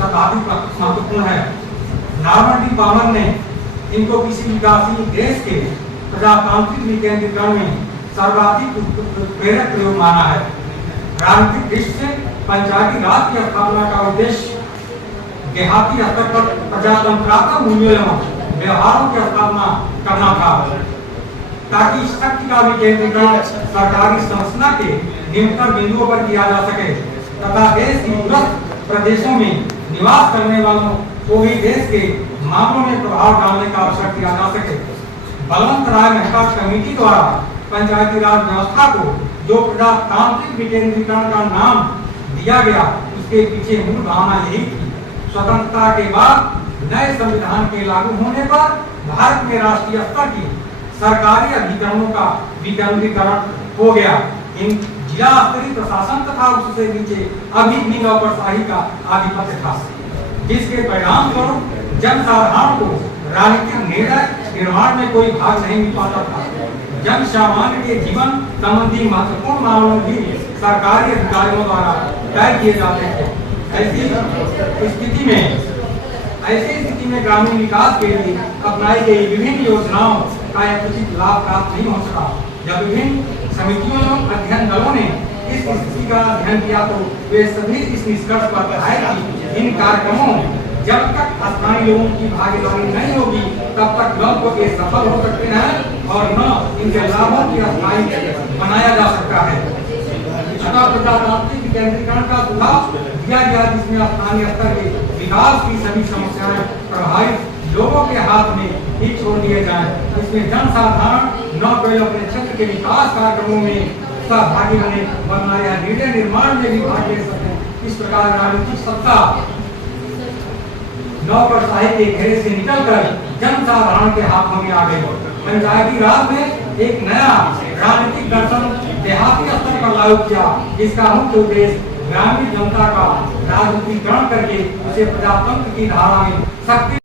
सर्वाधिक महत्वपूर्ण है। नॉर्मन डी पामर ने इनको किसी विकासशील देश के प्रजातांत्रिक विकेंद्रीकरण में सर्वाधिक प्रेरक प्रयोग माना है। राजनीतिक दृष्टि से पंचायती राज की स्थापना का उद्देश्य देहाती स्तर पर प्रजातंत्रात्मक मूल्यों एवं व्यवहारों की स्थापना करना था, ताकि शक्ति का विकेंद्रीकरण सरकारी संरचना के निम्नतम बिंदुओं पर किया जा सके तथा देश की दूरस्थ प्रदेशों में निवास करने वालों को भी देश के मामलों में प्रभाव डालने का अवसर दिया जा सके। बलवंत राय मेहता कमेटी द्वारा पंचायती राज व्यवस्था को जो प्रजातांत्रिक विकेंद्रीकरण का नाम दिया गया, उसके पीछे मूल भावना यही थी। स्वतंत्रता के बाद नए संविधान के लागू होने पर भारत में राष्ट्रीय स्तर की सरकारी अधिकारों का विकेंद्रीकरण हो गया। इन जिला स्तरीय प्रशासन तथा उससे नीचे अभी भी नौकरशाही का आधिपत्य था, जिसके परिणाम स्वरूप जनसाधारण को राजनीतिक निर्णय निर्माण में कोई भाग नहीं मिल पाता था। जन सामान्य के जीवन संबंधी महत्वपूर्ण मामले भी सरकारी अधिकारियों द्वारा तय किए जाते थे। ऐसी स्थिति में ग्रामीण विकास के लिए अपनाई गई विभिन्न योजनाओं का उचित लाभ प्राप्त नहीं हो सका। जब विभिन्न समितियों एवं अध्ययन दलों ने इस स्थिति का अध्ययन किया तो वे सभी इस निष्कर्ष पर आए कि इन कार्यक्रमों जब तक स्थानीय लोगों की भागीदारी नहीं होगी तब तक न तो ये सफल हो सकते हैं और न इनके लाभों की स्थायी बनाया जा सकता है। प्रजातांत्रिक विकेंद्रीकरण का सुझाव दिया गया, जिसमें स्थानीय स्तर के विकास की सभी समस्याएं प्रभावित लोगों के हाथ में ही छोड़ दिए जाएं। इसमें जनसाधारण न केवल अपने क्षेत्र के विकास कार्यक्रमों में सहभागी बनना या निर्णय निर्माण में भी भाग ले सकें। इस प्रकार राजनीतिक सत्ता नौकरशाही के घेरे से निकलकर जनसाधारण के हाथों में आ गई। पंचायती राज में एक नया राजनीतिक दर्शन देहाती स्तर पर लागू किया, जिसका मुख्य उद्देश्य ग्रामीण जनता का राजनीतिकरण करके उसे प्रजातंत्र की धारा में शक्ति